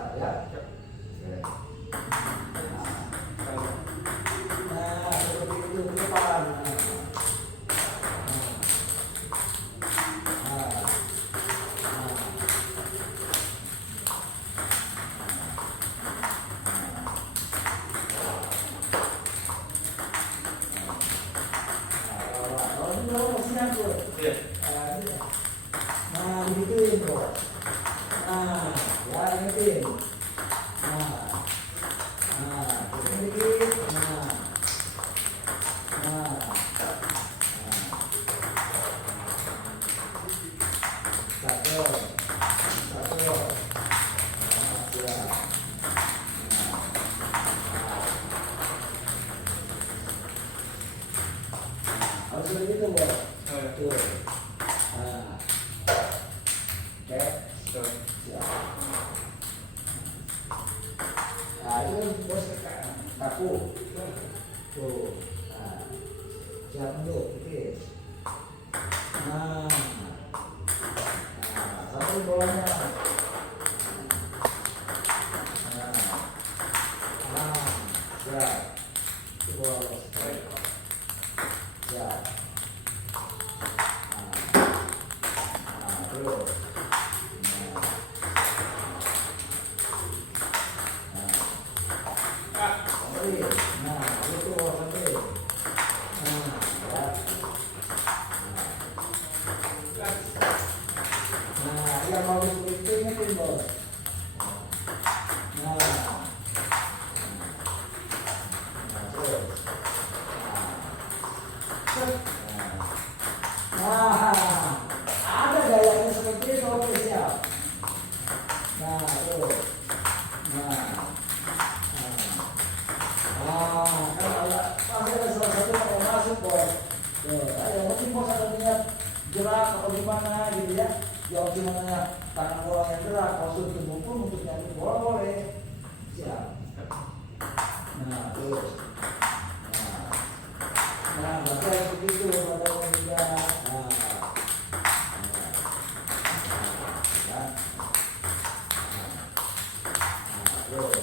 Siap ya. Nah, seperti itu ke depan. Nah, digituin kok. Nah, ya ingetin. Sedikit. Satu. Harus begitu, Bos. Tuh. Oke. Siap. Nah, itu bos kaku. Tuh. Nah, siap untuk gitu. Sampai bolanya. Siap. Bos. Siap. Terus. Nah, itu sampai. Yang mau itu ingetin, Bos. Ada gayanya seperti itu, oke, siap. Tuh. Pasti ada salah satu yang mau masuk, Bos. Tuh, yang penting Bos ada niat gerak atau gimana gitu ya. Yang gimana tangan bola yang gerak, postur tubuh pun untuk nyambut bola boleh. Siap. Terus. Berarti harus begitu pada juga. Terus.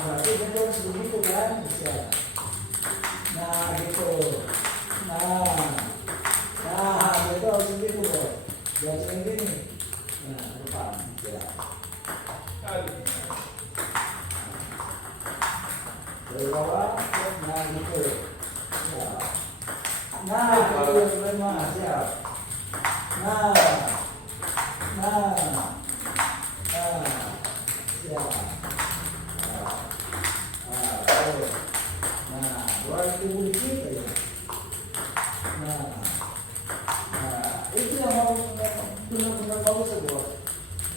Berarti dia harus begitu kan? Bisa. Gitu. Gitu harus begitu, Bos. Jangan sering gini. Depan. Ya. Dari bawah, gitu. Ya. Itu memang siap. Siap. Bola tubuh dikit ya. Itu yang mau benar-benar bagus ya, Bos.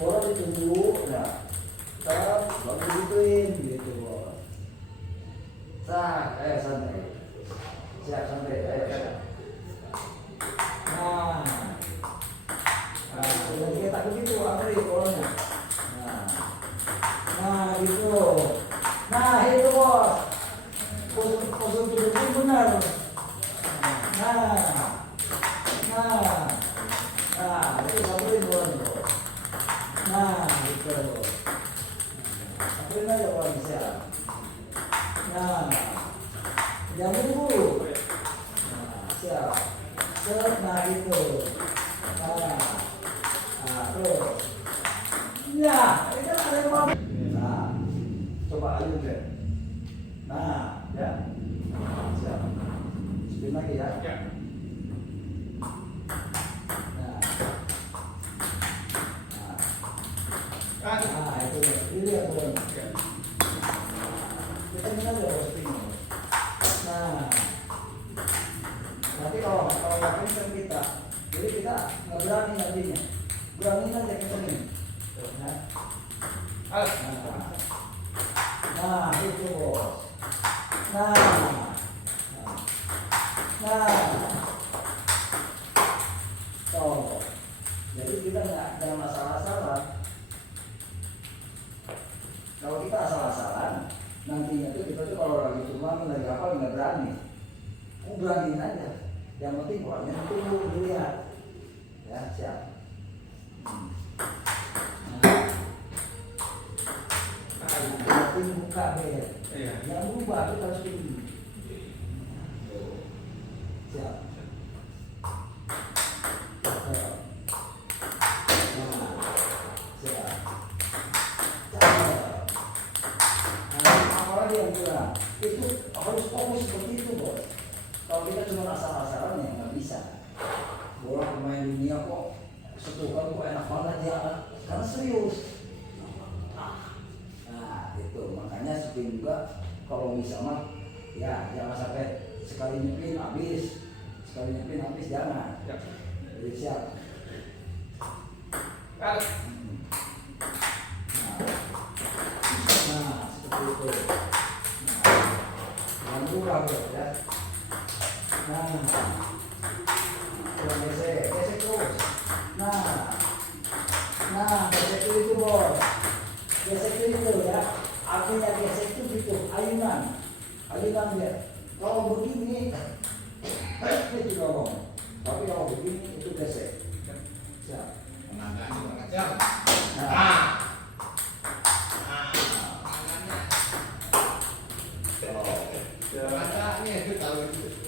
Bola ditunggu, baru digituin gitu, Bos. Santai. Siap, santai. Kita begitu, ambil bolanya. Gitu. Itu, Bos. Postur tubuhnya benar. Itu samperin bolanya, Bos. Gitu. Samperin aja bolanya, siap. Jangan buru-buru. Siap. Gitu. Terus. Ini kan ada yang mau. Coba aja deh. Ya. Siap. Spin lagi ya. Itu ini yang boleh. Kita ini aja spin. Nanti kalau kenceng kita, jadi kita nggak berani nantinya. Berani aja kencengin. Itu, Bos. Jadi kita jangan asal-asalan. Kalau kita asal-asalan, nantinya tuh kita tuh kalau lagi cuma lagi apa nggak berani. Beraniin aja. Yang penting orangnya tunggu dilihat. Ya, siap. Yang penting buka bed. Yang berubah kita harus begini. Siap. Itu harus fokus seperti itu, bos. Kalau kita cuma asal-asalan ya nggak bisa. Bola pemain dunia kok setukan kok enak banget ya, karena serius. Nah itu makanya spin juga kalau bisa mah ya jangan sampai sekali nyepin habis, jangan. Jadi siap. Nah seperti itu. Murah ya. Nah, gesek terus. Nah, gesek itu bos. Gesek itu ya. Artinya gesek itu gitu, ayunan ya. Kalau begini, itu dong. Tapi kalau begini itu gesek. Siap.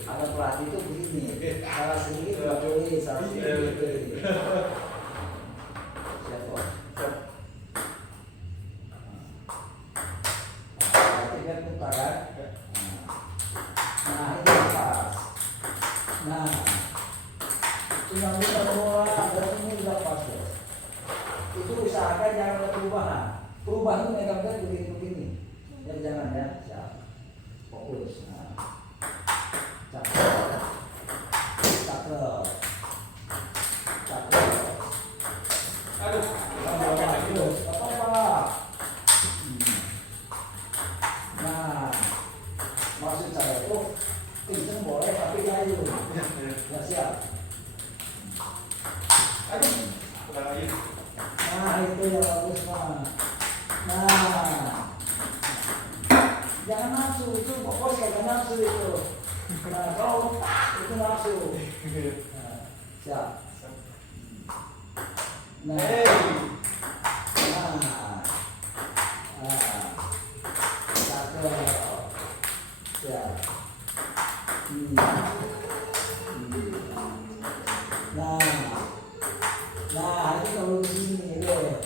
Ada pelatih itu begini, salah sedikit nggak boleh, salah sedikit. Siap bos. Pelatihnya putar kan. Nah ini lepas. Nah, tinggal putar bola, berarti ini udah pas bos. Itu usahakan jangan ada perubahan. Perubahan itu megang begini. Ya jangan ya, siap. Fokus. Nah, maksud saya itu kenceng boleh tapi diayun. Ya siap. Nah itu yang bagus mah. Nah, jangan nafsu itu pokoknya jangan nafsu itu. Nah kalau itu nafsu. Nah, siap. Nah, siap. Nah, itu kalau begini deh,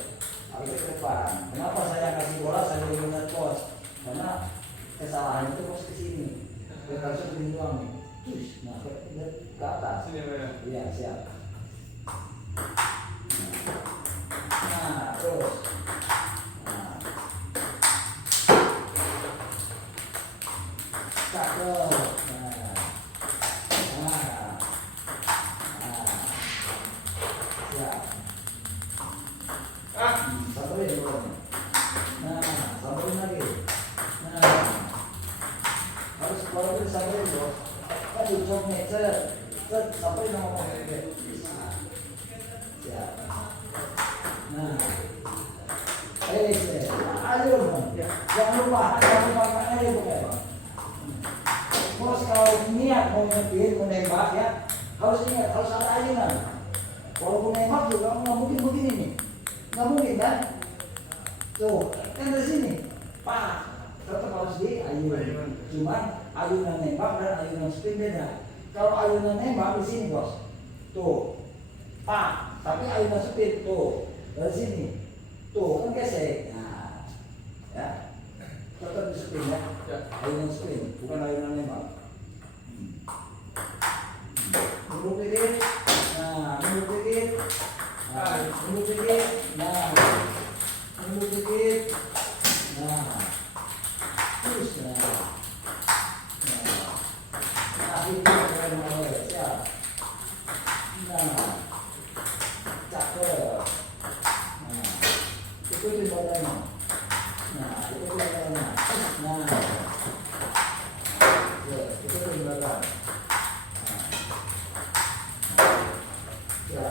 harus ke depan. Kenapa saya kasih bola saya ingat pos? Karena kesalahan itu pos ke sini. Kita harus begini doang nih. Nah, ke atas. Iya, siap. Nah, terus. Cakep. Sampai dulu. Nah, sampai lagi. Nah, harus kalau itu sampai dulu. Aduh, coknya sampai nomor kayak siap. Nah, ayo, jangan lupa aja bukan. Bos kalau niat mau nyepir, mau nembak ya, harus ingat harus ada ayunan. Walaupun nembak juga nggak mungkin begini nih. Nggak mungkin kan? Tuh, kan dari sini, pak, tetap harus di ayunan. Cuman ayunan nembak dan ayunan spin beda. Kalau ayunan nembak di sini bos, tuh, pak, tapi ayunan spin tuh dari sini, tuh kan gesek. Nah, ya, tetap di spin ya, ayunan spin, bukan ayunan nembak. Mundur dikit, nah, mundur dikit. Mundur dikit, nah, mundur dikit, nah, terus, nah, itu keren banget, ya, nah, cakep, nah, ikutin badannya, nah, ikutin badannya, nah, ikutin badan, ya.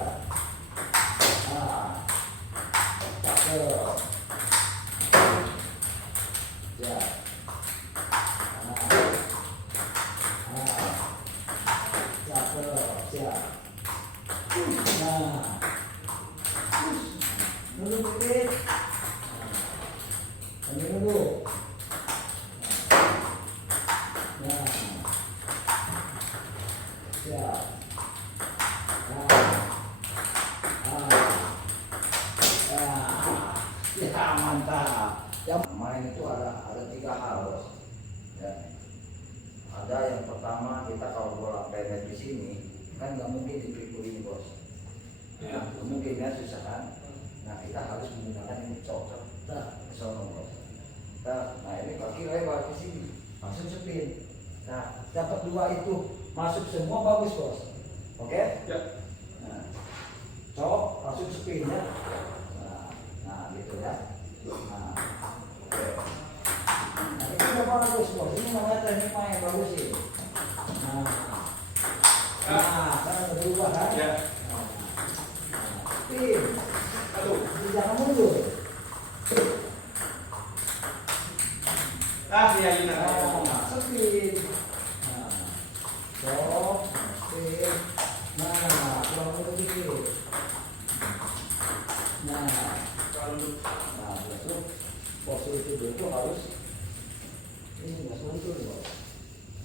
kan nggak mungkin dipikul ini bos. Ya. Nah, mungkin ya susah kan. Nah kita harus menggunakan ini cocok. Nah, sono bos. Nah ini kaki lebar ke sini, langsung spin. Nah dapat dua itu masuk semua bagus bos. Oke? Ya. Nah, cok langsung spin ya. Nah gitu ya. Nah, oke. Nah ini udah bagus bos. Ini namanya teknik main bagus sih. Nah, kan berubah kan? Ya. Spin. Aduh. Jangan mundur. Ya ini. Nah, spin. Nah, cok, spin. Nah, kurang mundur dikit. Nah, besok posisi itu harus ini nggak mundur loh.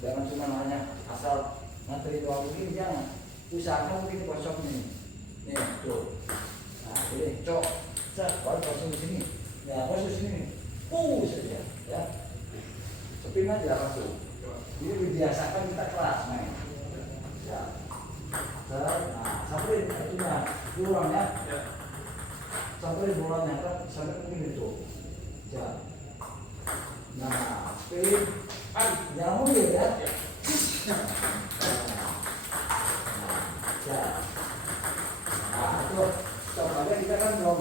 Jangan cuma hanya asal ngantri doang begini, jangan. Usahakan begini kosong nih. Nih, tuh. Nah, ini cok, baru kosong di sini. Ya, kosong di sini. Saja, ya. Spin aja langsung. Ini dibiasakan kita kelas main. Ya. Nah, sampai itunya kurang ya. Sampai bulannya kan sampai begini tuh. Ya. Nah, spin. Jangan mundur ya. Nah, itu coba kita kan belum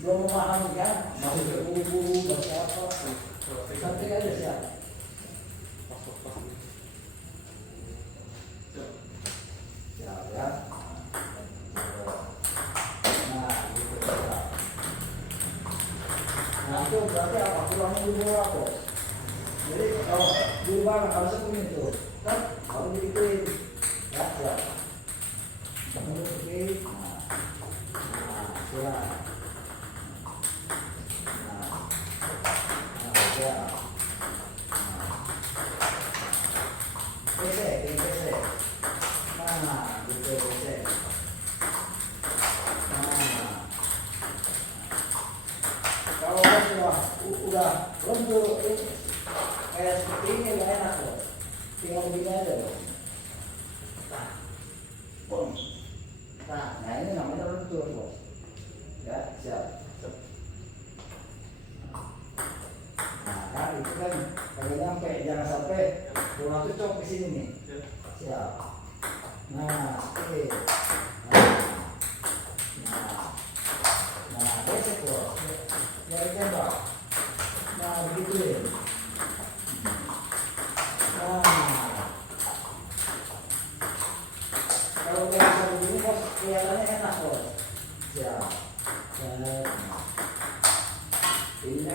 memahami kan, masih berburu-buru, masih apa. Santai aja siap. Siap ya. Nah, gitu ya. Nah, itu berarti apa? Kurangnya dulu apa? Jadi kalau dulu barang harus seperti itu, kan harus digituin. Ya, siap. Sambil begini. Nah, siap. Siap. Gesek. Nah, gitu gesek. Nah, kalau udah lentur kayak seperti ini nggak enak loh. Tinggal begini aja loh. Nah, ini namanya lentur bos. Ya, siap. Nah, kan itu kan kalau nyampe jangan sampai bola itu cok ke sini nih. Siap. Nah, oke. Nah, besek bos. Nyari tembak. Nah, begitu ya. Kalau kayak begini bos kelihatannya enak bos. Siap. Ini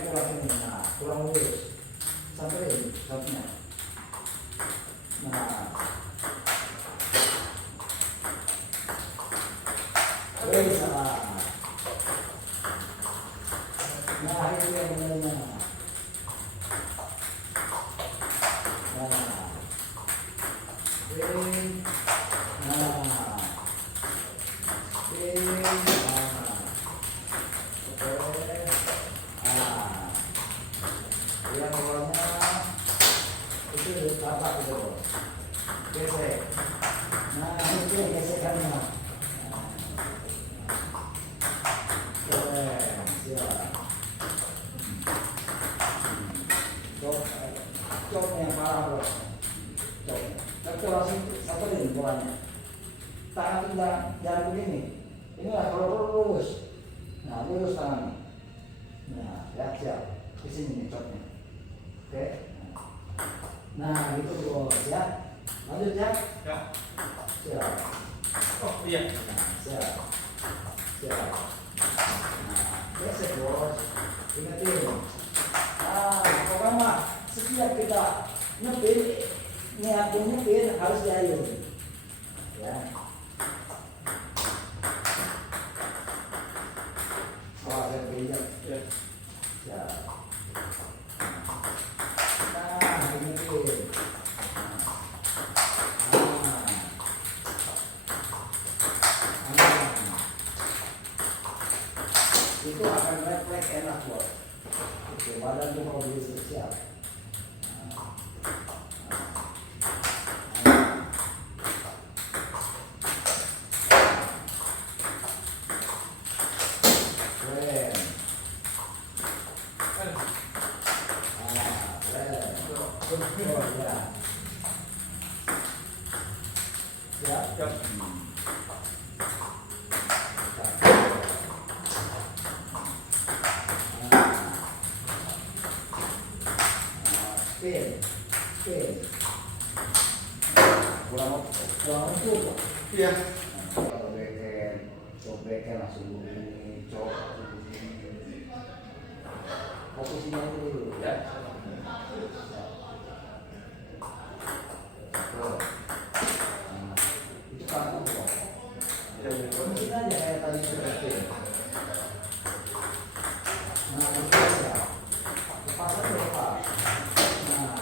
kurang lurus sampai ini shotnya. Nah, salah. Nah, itu yang benar. Gesek. Nah, itu gesekannya. Cok yang parah bos. Cok. Tapi langsung satu ini bolanya. Tangan itu jangan begini. Inilah kalau lurus. Nah, lurus tangan. Nah, ya siap. Di sini nih coknya. Oke. Nah, gitu bos ya. Lanjut ya. Ya. Siap. Oh iya. Nah, siap. Nah, gesek bos. Ingatin. Pokoknya mah setiap kita nyepin, niatnya nyepin harus diayun. Ya. Saya pinjam. Ya. Ya. Nah, ingatin. Itu akan refleks enak bos. Oke, badan tuh mau siap. Oh ya. Siap. Siap. Spin, spin. Kurang itu. Iya. Cobeknya langsung ini, posisinya dulu ya. Itu kan kok. Mungkin aja kayak tadi itu. Nah, itu ya. Lepas aja lepas. Nah,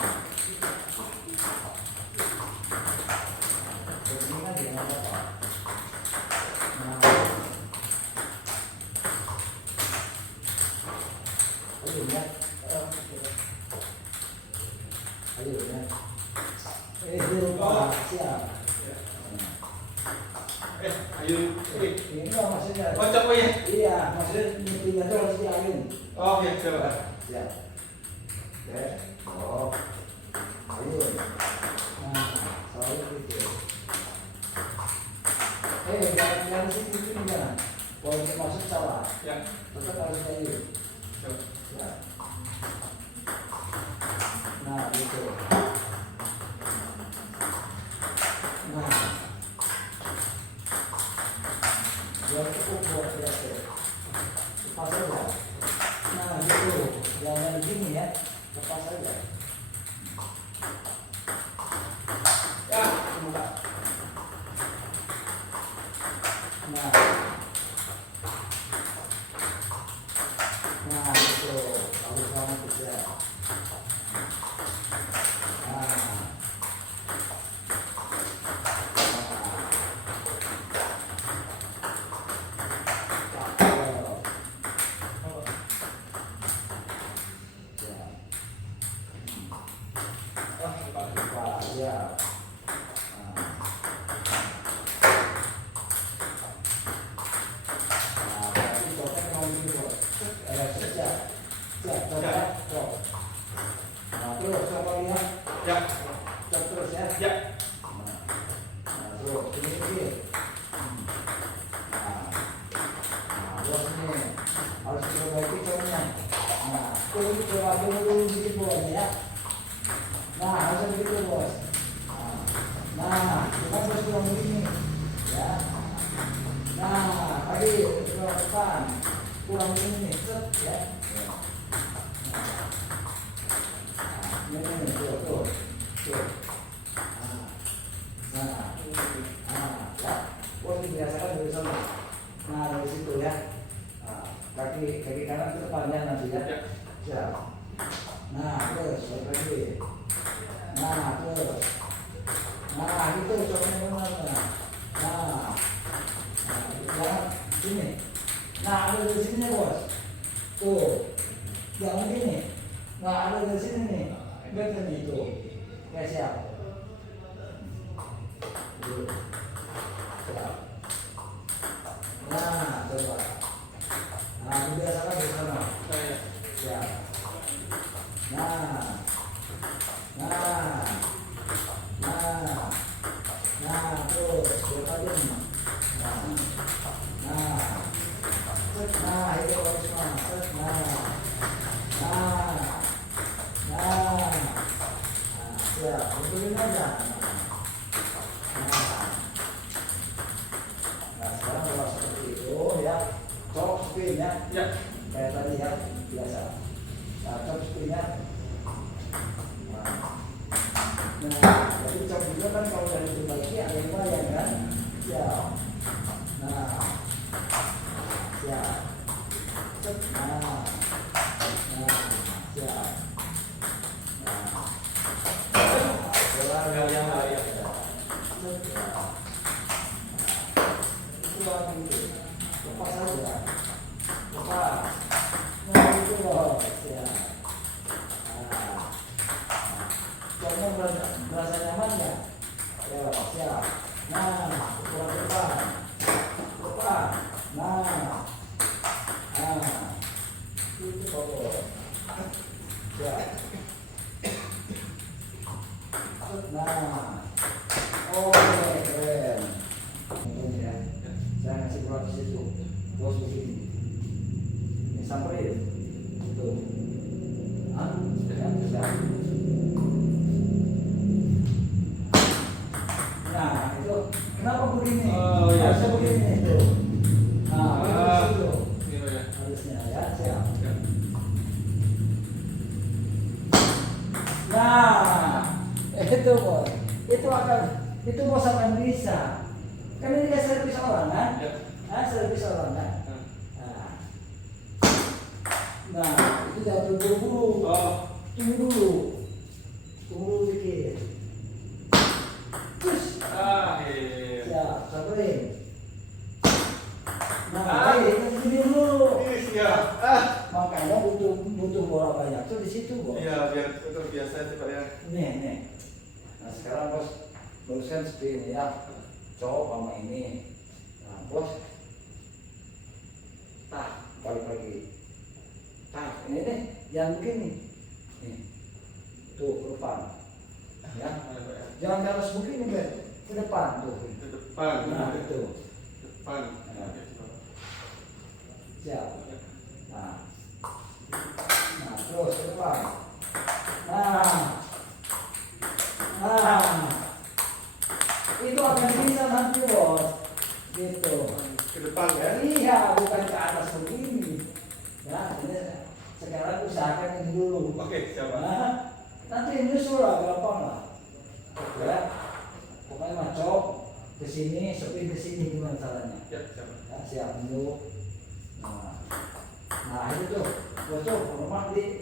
begini aja nggak apa-apa. Nah, ayo ya. Ayo ya. Siap. Ayo. Ini nggak maksudnya. Kocok ya? Iya, maksudnya nyetingnya tuh harus diayun. Oh ya, coba. Siap. Oke. Oh. Ayo. Nah, selalu gitu. Jangan sini sini jangan. Kalau ini masuk salah. Ya. Tetap harus diayun. Coba. Siap. Nah, gitu. Nah. Yang cukup buat dia lepas saja. Nah gitu, jangan gini ya, lepas saja. Ya, buka. Nah, nah gitu, bagus banget bisa. Nah. Ya. Terus coba lihat. Ya. Terus ya. Ya. Terus ini. Terus ini harus diperbaiki contohnya. Nah, ini coba dulu sedikit bos ya. Nah, harus begitu bos. Nah, kita harus kurang begini, ya. Nah, tadi ke depan kurang begini, set, ya. Ini tuh. Ya. Bos dibiasakan dari sana. Nah, dari situ ya. Kaki kanan ke depannya nanti ya. Ya. Nah, terus lagi. Nah, terus. Nah, gitu contohnya benar. Nah, jangan sini. Nah, ada dari sini bos. Tuh, jangan gini. Nah, ada dari sini nih. Betul nih tuh. Ya siap. Siap. Nah, coba. Nah, dibiasakan di sana. Siap. Nah. Terus berapa jam? Nah, itu harus masuk. Siap, betulin aja. Sekarang kalau seperti itu ya, cok spin ya. Kayak tadi ya, biasa. Nah, cok spinnya. Jadi cok juga kan kalau dari diperbaiki ada yang bayang kan? Siap. Nah, siap. Nah, siap. Itu lagi itu. Lepas saja. Lepas. Nah, itu loh. Siap. Coknya berasa nyaman ya? Ya, siap. Nah, kurang depan. Nah. Itu bagus. Siap. Nah, oke, keren. Ini ya, saya ngasih buat di situ, bos begini. Ini samperin, tuh. Ah, ya. Nah, itu kenapa begini? Oh, iya. Harusnya begini itu. Nah, Ah. itu Iya ya. harusnya ya, siap. Ya. Nah, itu bos, itu bos akan bisa. Kan ini kan servis orang kan? Ya. Servis orang kan? Ah. Nah, itu jangan terburu-buru. Oh. Tunggu dulu dikit. Terus, Iya. siap, samperin. Nah, Ah. ini dulu. Ini siap. Ah. Makanya butuh bola banyak tuh di situ bos. Iya, biar terbiasa itu Pak ya. Nih. Nah sekarang bos, barusan seperti ini ya. Cowok sama ini. Nah bos, balik lagi. Ini deh, yang begini. Nih, tuh ke depan. Ya, Ada Pak ya. jangan harus begini ber, ke depan tuh. Ke depan. Nah itu, Depan. Nah. Oke, coba. siap. Nah, terus ke depan. Nah, itu akan bisa nanti bos, gitu. Ke depan ya. Iya, bukan ke atas begini. Ya, ini sekarang usahakan ini dulu. Oke, siap Pak. Nah, nanti nyusul lah, gampang lah. Ya, pokoknya macok ke sini, sepin ke sini gimana caranya? Ya, siap Pak. Ya, siap dulu. Nah itu tuh, bocor, rumah di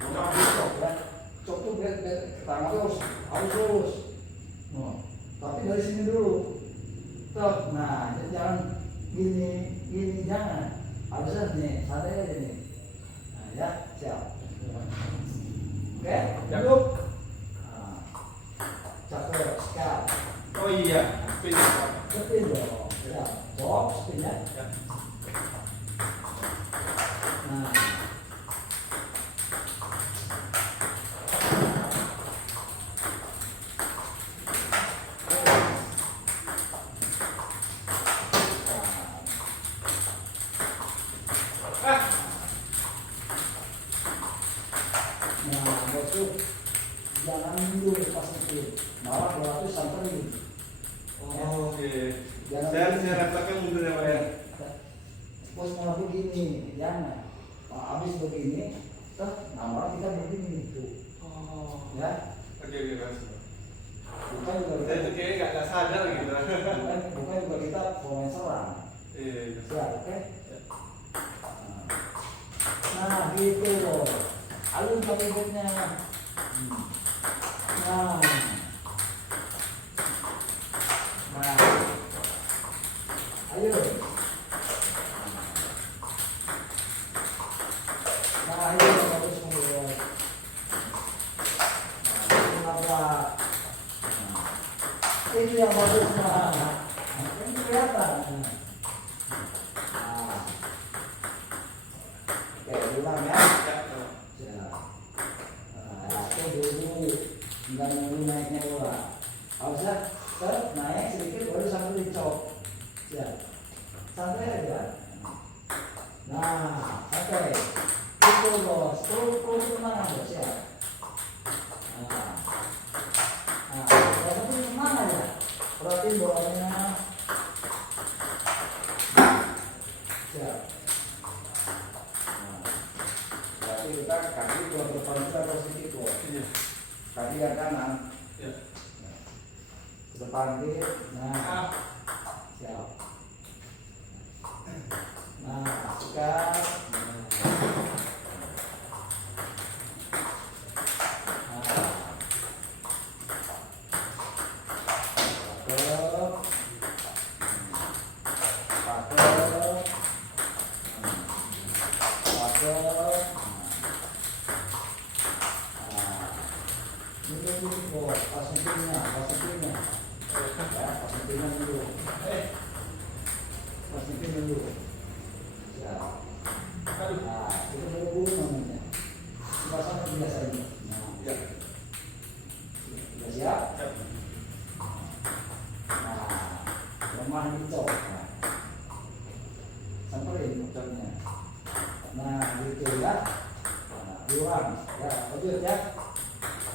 cok ya. Cok tuh biar tangan terus, harus lurus. Tapi dari sini dulu. Tuh, nah jangan gini jangan. Harusnya nih, santai aja nih. Nah ya, siap. Oke, duduk. Nah, cakep, siap. Oh iya, spin Pak. Spin dong, siap. Cok, spin ya. Ya. Nah, Ah. bos tuh jangan mundur pas itu, malah 200 sampai. Oh, oke. Jangan Saya rasakan mundur ya Pak ya. Bos malah begini, jangan. Habis begini, malah kita begini tuh, Oh. ya. Oke, Pak. Bukan juga Saya tuh kayaknya nggak sadar gitu. bukan juga kita pemain serang. Iya. Siap, oke? Nah, gitu loh. Alun kabinetnya. Nah. Ayo. Nah, ayo bagus semua. Itu yang bagus nah. Ini kelihatan. Oke, ulang ya. Ya. Itu dulu nggak nunggu naiknya bola. Harusnya naik sedikit baru sampai dicop. Ya. Santai aja. Nah, santai. Itu bos, terus kemana bos ya? Yang penting kemana ya? Perhatiin bolanya. Siap. Berarti kita kaki kalau depan kita harus sedikit bos. Iya. Kaki yang kanan Iya. ke depan dikit. Nah, Ah. siap. Nah, sikat.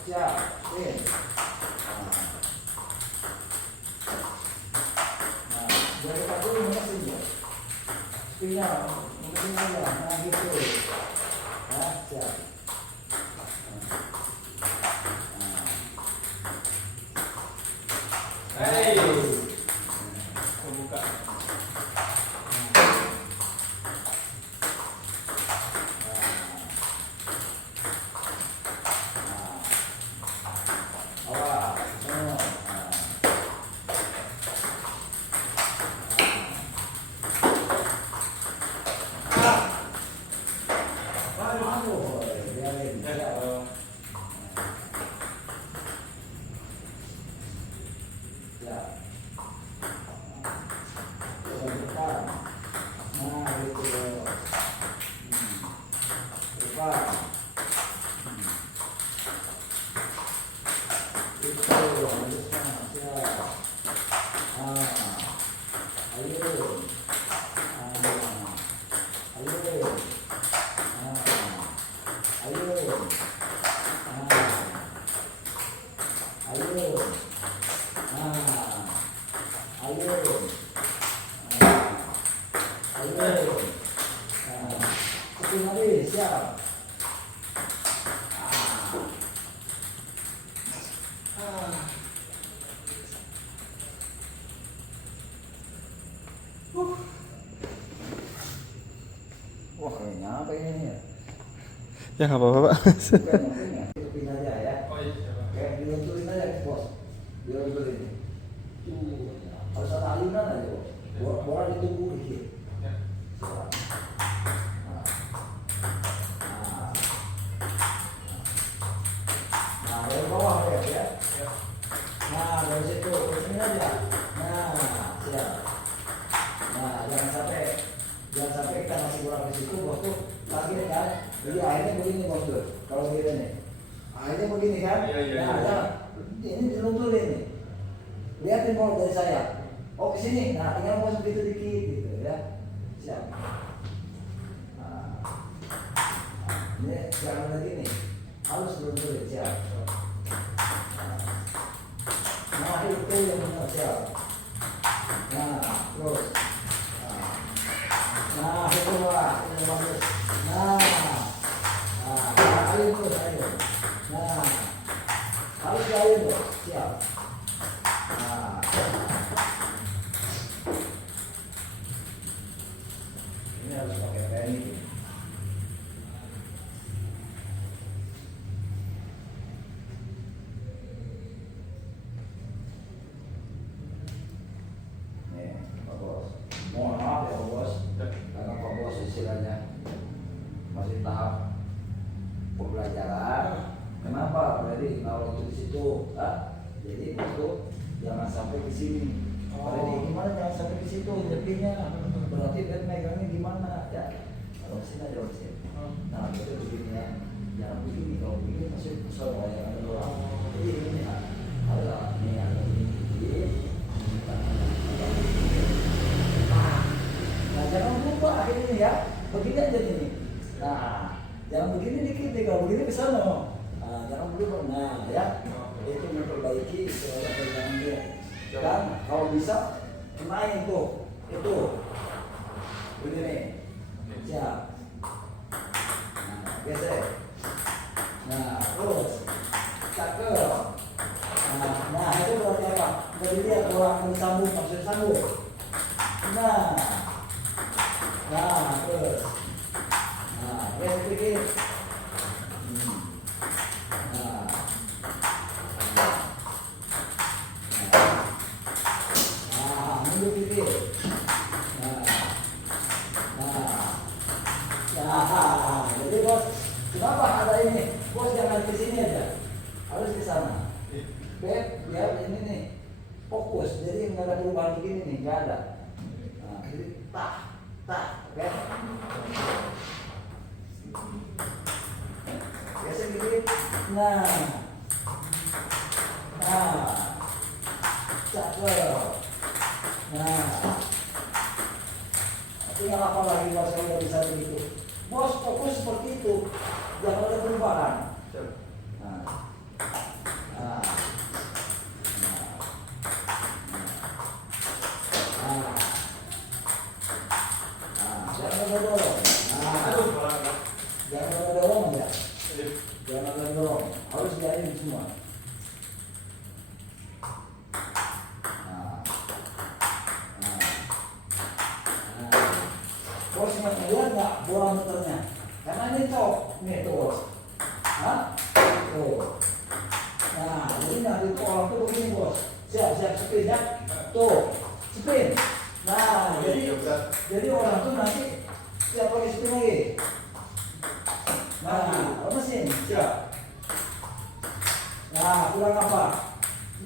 siap, in. Nah, dari satu mesin ya. Spinnya, mesin aja, nah gitu. Nah, siap. Hei, buka. Wah, kayaknya apa ini ya? Ya nggak apa-apa Pak. Bukan, tutupin aja ya. Oh iya, coba. Kayak dilunturin aja bos. Dilunturin. Harus ada ayunan aja bos. Bola ditunggu dikit. Ya. Nah, dari bawah ya. Ya. Nah, dari situ terusin aja. Nah, siap. Nah, jangan sampai kita masih kurang di situ bos tuh lagi kan. Jadi akhirnya begini bos tuh. Kalau gitu nih, akhirnya begini kan. Iya. Nah, jangan. Ini dilunturin nih. Lihatin bos dari saya. Oh ke sini. Nah, tinggal bos begitu dikit gitu ya. Siap. Nah, ini jangan lagi nih. Harus dilunturin siap. Nah itu yang benar siap. Nah terus. Nah itu lah ini bagus. Ayo terus ayo. Nah harus ayo bos siap. Nah ini harus pakai pen ini. Pak Bos, mohon maaf ya Pak Bos, karena Pak Bos istilahnya masih tahap pembelajaran. Kenapa? Berarti kalau waktu di situ, jadi itu jangan sampai ke sini. Berarti gimana jangan sampai ke situ nyepinya? Berarti kan megangnya gimana? Ya, kalau sini aja sih. Nah, itu begini ya, jangan begini. Kalau begini masih besar ya ada orang. Jadi ini ada ini ada ini. Nah, jangan lupa akhirnya ya, begini aja ini. Nah, jangan begini dikit deh, kalau begini ke sana. Nah, jangan berubah. Nah, ya, itu memperbaiki soalnya pegangan dia. Dan kalau bisa naik itu begini, siap. Nah, geser. Nah, terus cakep. Nah, itu berarti apa? Berarti dia kalau akan disambung, maksudnya sambung. Nah, terus. Nah, geser dikit. Mundur dikit. Jadi bos, kenapa ada ini? Bos jangan ke sini aja, harus ke sana. Biar ini nih fokus, jadi nggak ada perubahan begini nih, nggak ada. Nah, jadi oke. Geser dikit. Nah, cakep. Nah, tinggal apa lagi bos kalau udah bisa begitu. Bos fokus seperti itu, jangan ada perubahan. Nah, diain semua. Nah, bos lihat nggak bola muternya? Karena ini cok, nih tuh bos. Hah? Tuh. Nah, jadi nanti itu orang tuh begini bos. Siap spin ya. Tuh, spin. Nah, jadi orang tuh nanti siap lagi spin lagi. Nah, mesin siap. Nah, kurang apa?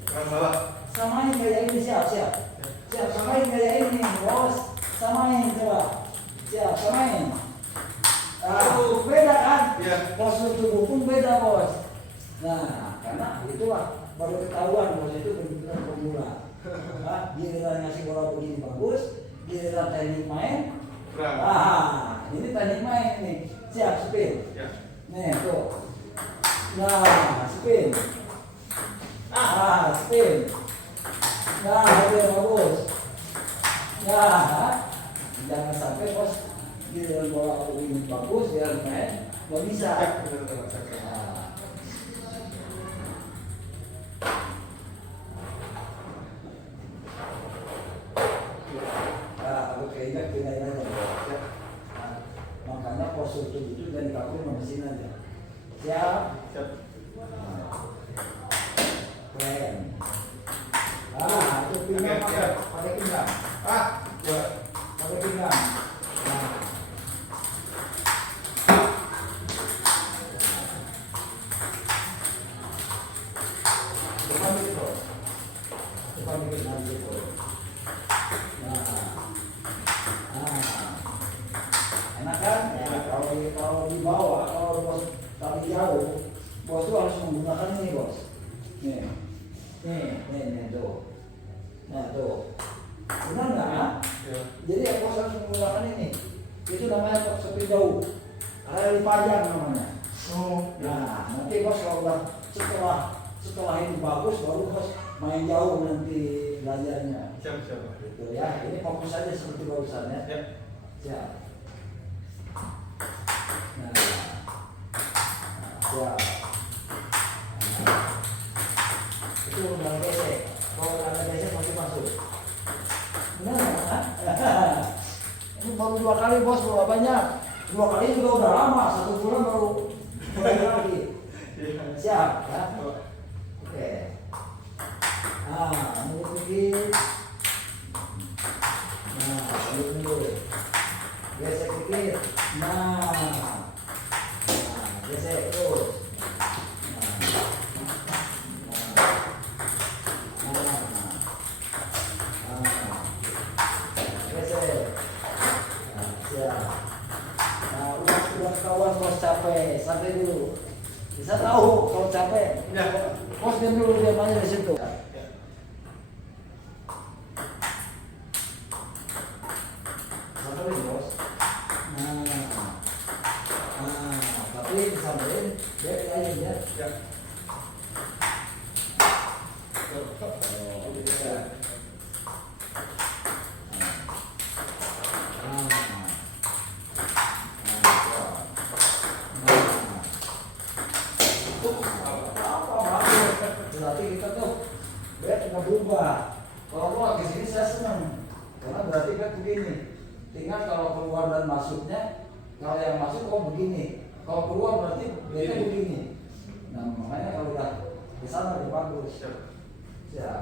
Kurang salah. Samain gaya ini siap. Samain gaya ini bos. Samain coba. Siap, samain. Beda kan? Iya. Postur tubuh pun beda bos. Nah, karena itulah baru ketahuan bos itu benar-benar pemula. Giliran ngasih bola begini bagus, giliran teknik main. Kurang. Ini teknik main nih. Siap, spin. Ya. Nih tuh. Nah, spin. Spin. Nah, itu yang bagus. Nah, jangan sampai bos giliran bola begini bagus, giliran main nggak bisa. Aku kayaknya pindahin aja bos. Makanya postur tubuh itu dan kaku mesin aja. Siap. Keren. Itu pinggang pakai pinggang. Pakai pinggang. Depan dikit lagi bos. Enak kan? Ya, kalau di bawah, kalau bos tapi jauh, bos tuh harus menggunakan ini bos. Nih tuh. Nah tuh, benar nggak? Ya. Jadi bos harus menggunakan ini. Itu namanya seperti jauh. Rally panjang namanya. Nah, nanti bos kalau udah setelah ini bagus, baru bos main jauh nanti belajarnya. Siap. Gitu ya. Ini fokus aja seperti barusan ya. Ya. Siap. Nah, siap. Itu udah gesek. Kalau ada gesek masih masuk. Benar kan? Ini baru 2 kali bos, belum banyak. 2 kali juga udah lama, 1 bulan baru mulai lagi. Siap ya. Oke. Mundur dikit. Mundur. Gesek dikit. Gesek terus. Gesek. Siap. Udah ketahuan bos capek, santai dulu. Bisa tahu kalau capek. Ya. Bos diam dulu, diam aja di situ. Sampai bos. Tapi disamperin, dia kirain ya. Ya. Berarti kita tuh berat nggak berubah. Kalau keluar ke sini saya senang, karena berarti kan begini. Tinggal kalau keluar dan masuknya, kalau yang masuk begini, kalau keluar berarti beda begini. Nah makanya kalau udah ke sana udah bagus. Siap.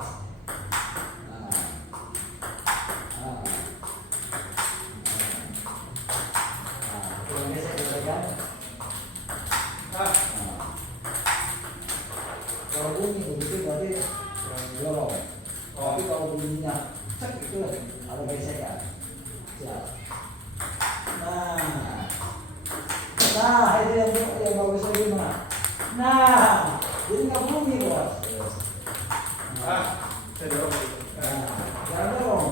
Kurang gesek kan? Kalau bunyi begitu berarti dorong. Tapi kalau bunyinya cek itu ada gesekan. Siap. Itu yang bagus lagi mah. Jadi nggak bunyi bos. Saya dorong. Jangan dorong.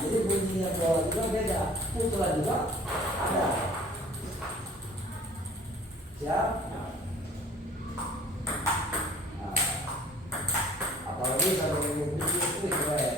Jadi bunyinya bola juga beda, pukulan juga ada. Siap? Apalagi kalau bunyi itu keren.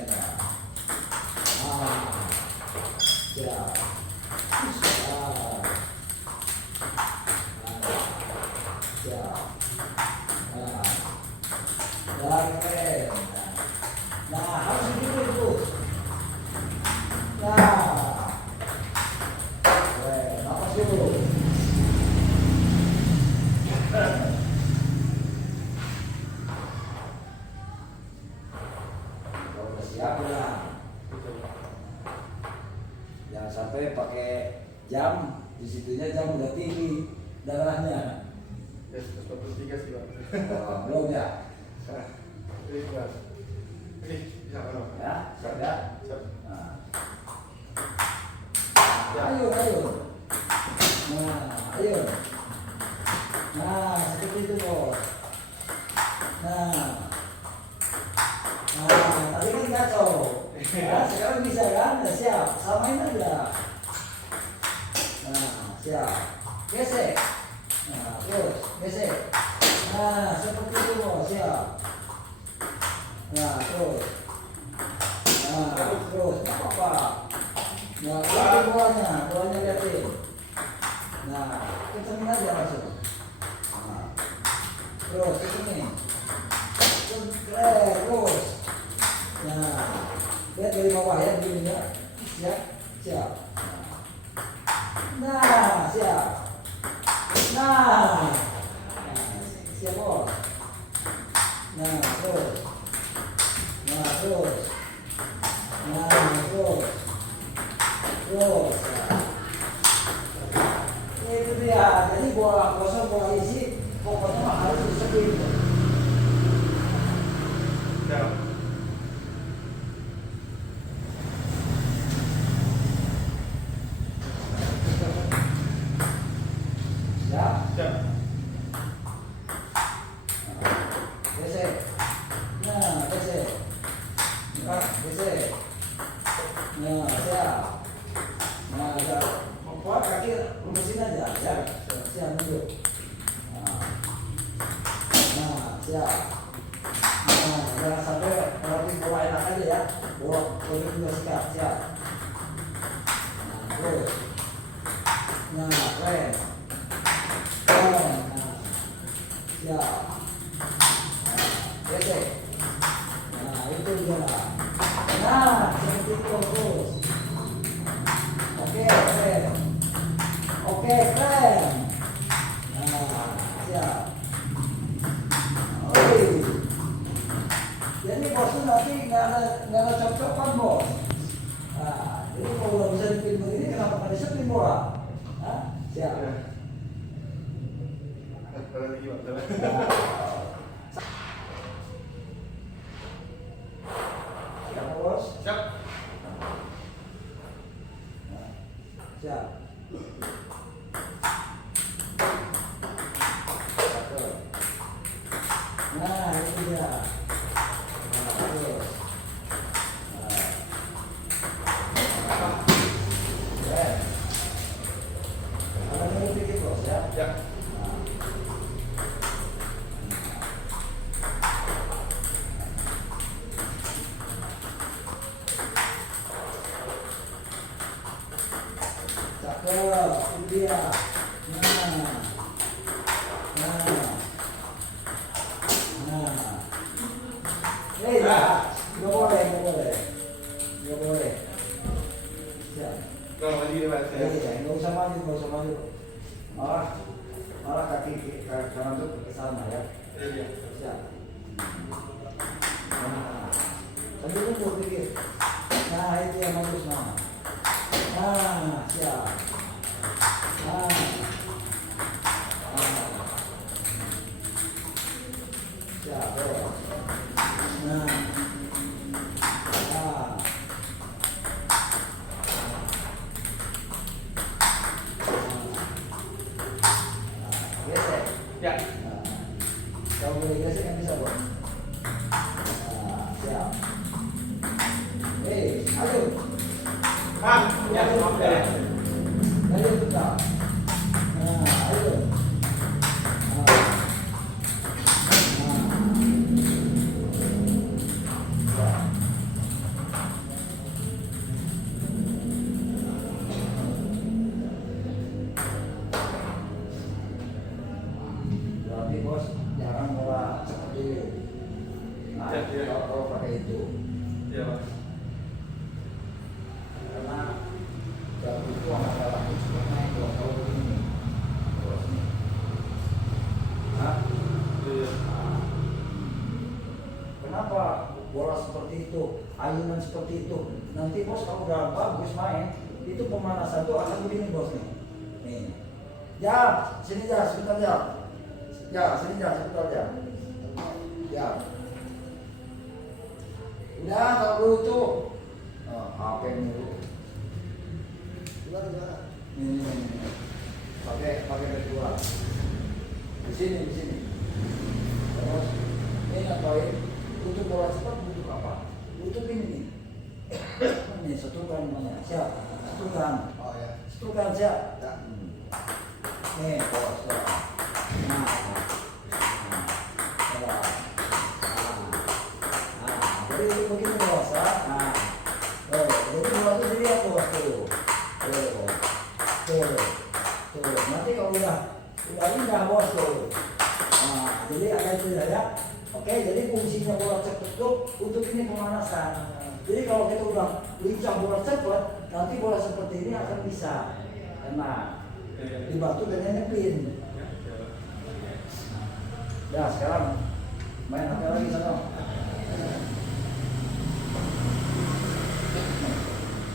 pakai jam, di situnya jam udah tinggi darahnya. Ya, 143 sih Pak. Oh, belum ya? Ini Pak. Ini bisa Pak. Ya, sudah. Siap. Nah. Ayo, ayo. Nah, ayo. Nah, seperti itu bos. Nah, tadi kan kacau. Nah, sekarang bisa kan? Nah, siap. Samain aja. Nah, siap. Gesek. Nah, terus gesek. Nah, seperti itu bos. Siap. Nah, terus. Nah, terus. Nggak apa-apa. Nah, lihatin bolanya lihatin. Nah, kencengin aja langsung. Nah, terus kencengin. Terus. Nah, lihat dari bawah ya begini ya. Siap, siap. Nah, siap. Nah, siap bos. Nah, terus. Nah, terus. Nah, terus. Terus. Itu dia. Jadi bola kosong, bola isi, pokoknya harus disepin. Siap. Siap. Siap. Gesek. Nah, gesek. Nah, gesek. Nah, siap. Nah, siap. Kuat kaki lemesin aja. Siap. Siap duduk. Nah, siap. Nah, jangan sampai melatih bola enak aja ya. Bola juga siap. Siap. Nah, terus. Nah, keren. Keren. Nah, siap. Gesek. Nah, itu dia. Nah, seperti itu terus. Oke, keren. Oke, keren. Nah, siap. Oi. Jadi bos tuh nanti nggak ada cocok-cocokan bos. Nah, jadi kalau udah bisa dipilih begini, kenapa nggak disiplin bola? Hah? Siap. Ada lagi Pak. Nah, siap bos. Siap. Nah, siap. Cakep. Nah, itu dia. Nah, terus. Nah. Keren. Ada dulu dikit bos ya. Ya. Nah. Cakep, itu dia. Nah. Nah. Nah. Nggak boleh, nggak boleh. Nggak boleh. Siap. Kalau lagi Pak saya. Iya, nggak usah maju, nggak usah maju. Malah kaki kanan tuh ke sana ya. Iya. Siap. Nah, sambil tunggu dikit. Nah, itu yang bagus nah. Nah, siap. Nah. Nah. Siap, ya. Nah. Nah. Gesek. Ya. Nah, kalau boleh gesek kan bisa bos. Nah, siap. Ayo. Ya, oke. Ayo tetap. Nah, ayo. Nah. Nah. Siap. Tapi bos jangan bola seperti nah, Ya. kalau pakai itu Iya Pak. karena jauh itu ada lagi sebenarnya kalau begini terus nih. Nah, Iya. kenapa bola seperti itu, ayunan seperti itu? Nanti bos kalau udah bagus main, itu pemanasan tuh akan begini bos nih. Nih. Ya, sini ya, sebentar ya. Ya, sini ya, sebentar ya. Ya. Udah, kalau dulu itu HP dulu. Ini. Pakai kedua. Di sini. Terus ini ngapain? Untuk bola cepat butuh apa? Butuh ini nih. Ini setukan namanya. Siap. Setukan. Oh ya. Setukan siap. Ya. Nih, bos. Nah. Jadi begini bos. Nah. Jadi bola itu dilihat bos tuh. Tuh. Nanti kalau udah indah bos tuh. Nah, jadi ada itu ya. Oke, jadi fungsinya bola cepat itu untuk ini pemanasan. Jadi kalau kita udah lincah bola cepat, nanti bola seperti ini akan bisa kena dibantu dengan pin. Ya, sekarang main apa lagi sana?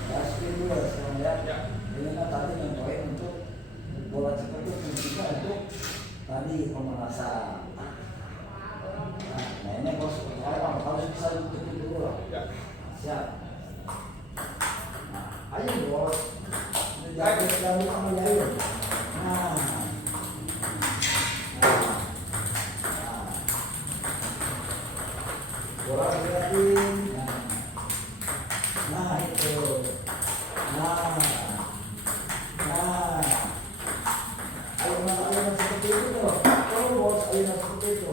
Ya, spin dulu sekarang ya. Ini kan tadi contohin untuk bola cepat itu fungsinya untuk tadi pemanasan. Nah ini bos, harus bisa tutup dulu lah. Siap. Nah, ayo bos. Jangan lupa ayo. Nah. Bola gerakin. Nah itu. Nah. Ayunan seperti itu tuh. Kalau bos ayunan seperti itu.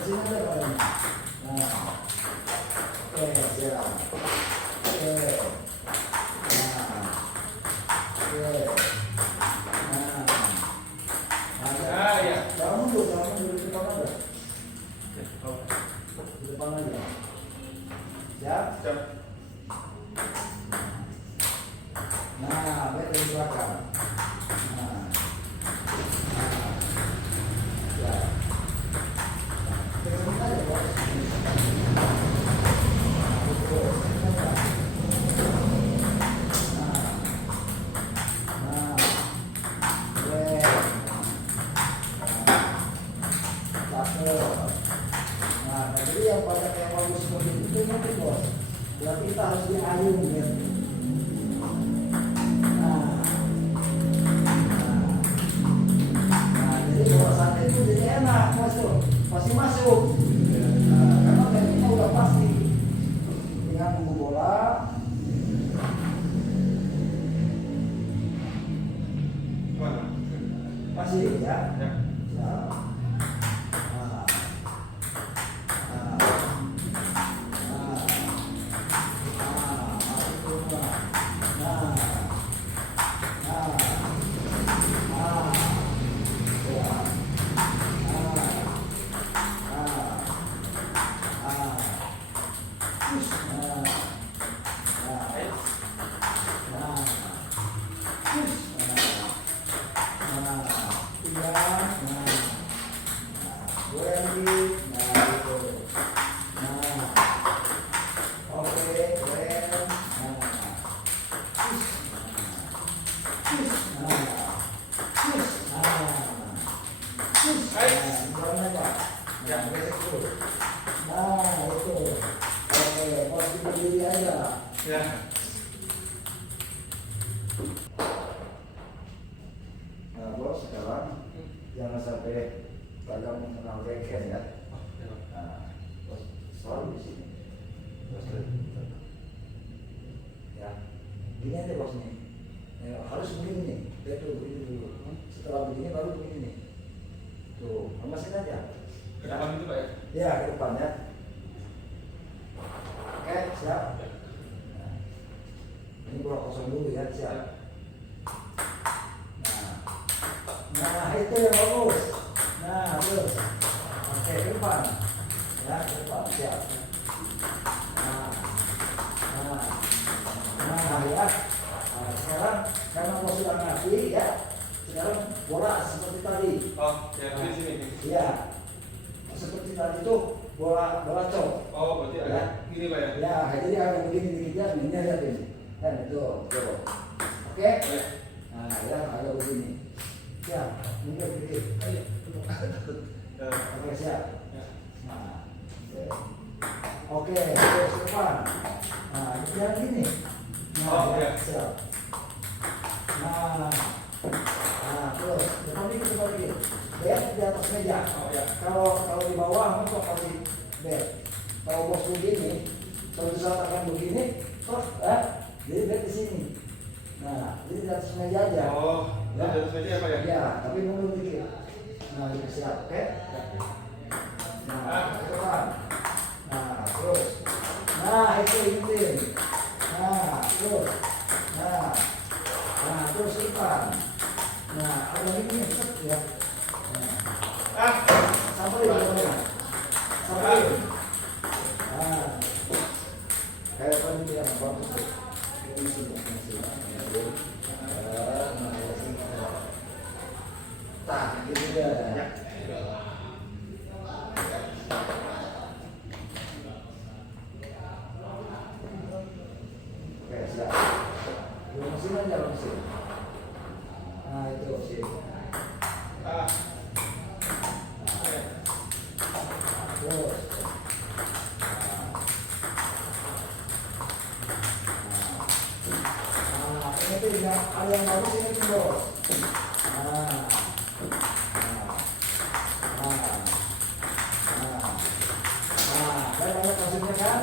Sini aja kalian. Nah, oke, siap. Oke. Ya. Jangan dulu di depan aja. Di depan aja. Siap. Nah, baik dari belakang. Berarti kita harus diayun ya. Jadi bola santai itu jadi enak masih masuk. Karena tekniknya udah pasti. Tinggal nunggu bola. Masih ya. Nah bos, sekarang jangan sampai kalian mengenal backhand ya. Nah, bos selalu di sini. Bos ya, gini aja bos nih. Ya, harus begini nih. Dia tuh begini dulu. Setelah begini baru begini nih. Tuh, lemasin aja. Ke depan itu Pak ya? Ya, ke depan ya. Oke, siap. Ini bola kosong dulu ya, siap. Nah itu yang bagus. Nah terus, oke ke depan, ya ke depan, siap. Nah ya. Nah, sekarang karena mau sudah ngasih ya, sekarang bola seperti tadi. Oh, ya di sini. Iya, seperti tadi tuh bola cok. Oh, berarti ada gini Pak ya? Ya, ini lihat ini. Dan itu. Oke? Nah, ya agak begini. Siap. Mundur dikit. Oke, siap. Nah, oke, terus depan. Nah, jangan gini. Nah, ya, siap. Nah, terus depan dikit. Bed di atas meja. Kalau di bawah untuk kasih bed. Kalau bos begini, kalau misalkan begini, terus jadi bed di sini. Nah, jadi di atas meja aja. Oh, ya. di atas meja apa ya? Ya, tapi mundur dikit. Nah, jadi siap, oke? Nah, ke depan. Nah, terus. Nah, itu intim. Nah, terus. Nah, terus depan. Nah, ada ini set ya. Nah, sampai di sampai. Nah, kayak panitia yang bagus tuh. Ini sudah tak, gitu ya. Oke, siap. Mesin aja mesin. Nah, itu sih. Terus. Ini ada yang bagus ini tuh. Saya banyak maksudnya kan.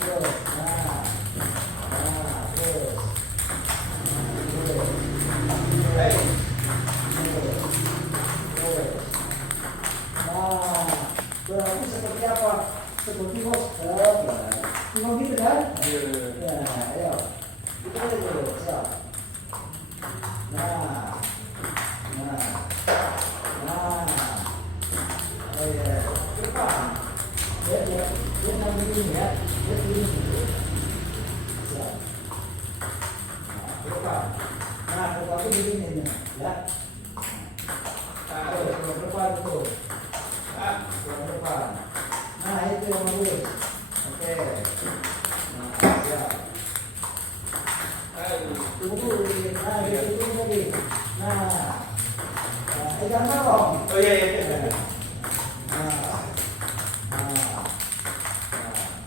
Terus. Berarti seperti apa? Seperti bos. Cuma gitu kan? Ya, ayo. Kita aja dulu, siap. Nah. Oh iya, depan. Dia ngambil ini ya. Dia begini gitu. Siap. Nah, depan. Nah, depan itu begini ya. Depan itu. Depan. Nah, itu yang bagus. Oke. Nah, siap. Tunggu dulu. Nah, itu tadi. Nah, jangan dorong. Oh iya.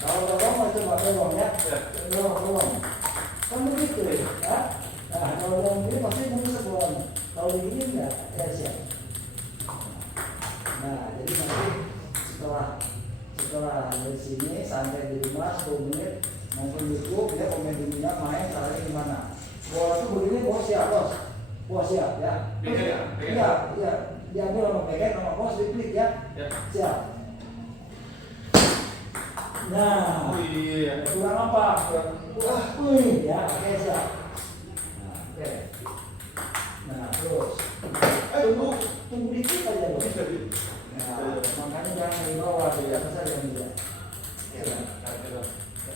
Kalau dorong itu nggak dorong ya. Dorong. Kan begitu ya. Nah, kalau dorong ini pasti bisa dorong. Kalau begini enggak, ya siap. Nah, jadi nanti setelah dari sini santai di rumah 10 menit nonton YouTube ya, komen di minyak main caranya gimana. Bola tuh begini, bos siap ya. Iya. Diambil sama beket sama bos diklik ya. Siap. Nah, kurang apa? Ya, oke siap. Nah, oke. Nah, terus. Tunggu dikit aja loh. Nah, makanya jangan di bawah, di atas aja dia.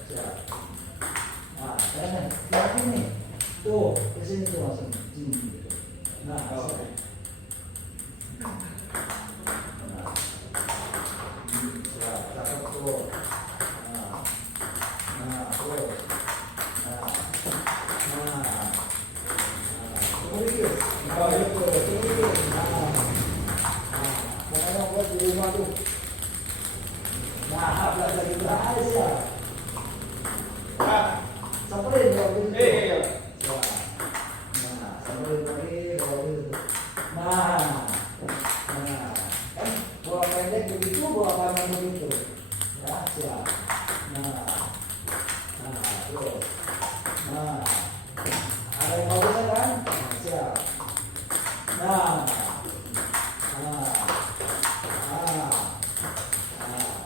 Siap. Nah, yakin nih. Tuh, ke sini tuh langsung. Nah, siap. Cakep tuh. Terus. Tunggu dikit. Tunggu dikit. Pokoknya buat di rumah tuh. Nah, belajar juga aja. Sampai kalau gitu. Iya. Nah, sampai lagi kalau gitu. Nah, kan bola pendek begitu, bola panjang begitu. Ya, siap. Terus. Ada yang bagusnya kan? Siap.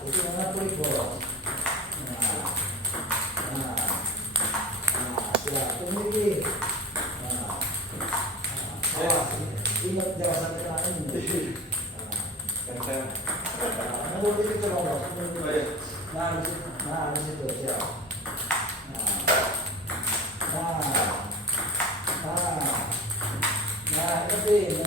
Itu namanya klik bos. Siap. Tunggu dikit. Ingat jangan sampai kena ini. Mundur dikit coba bos. Di situ siap. Ini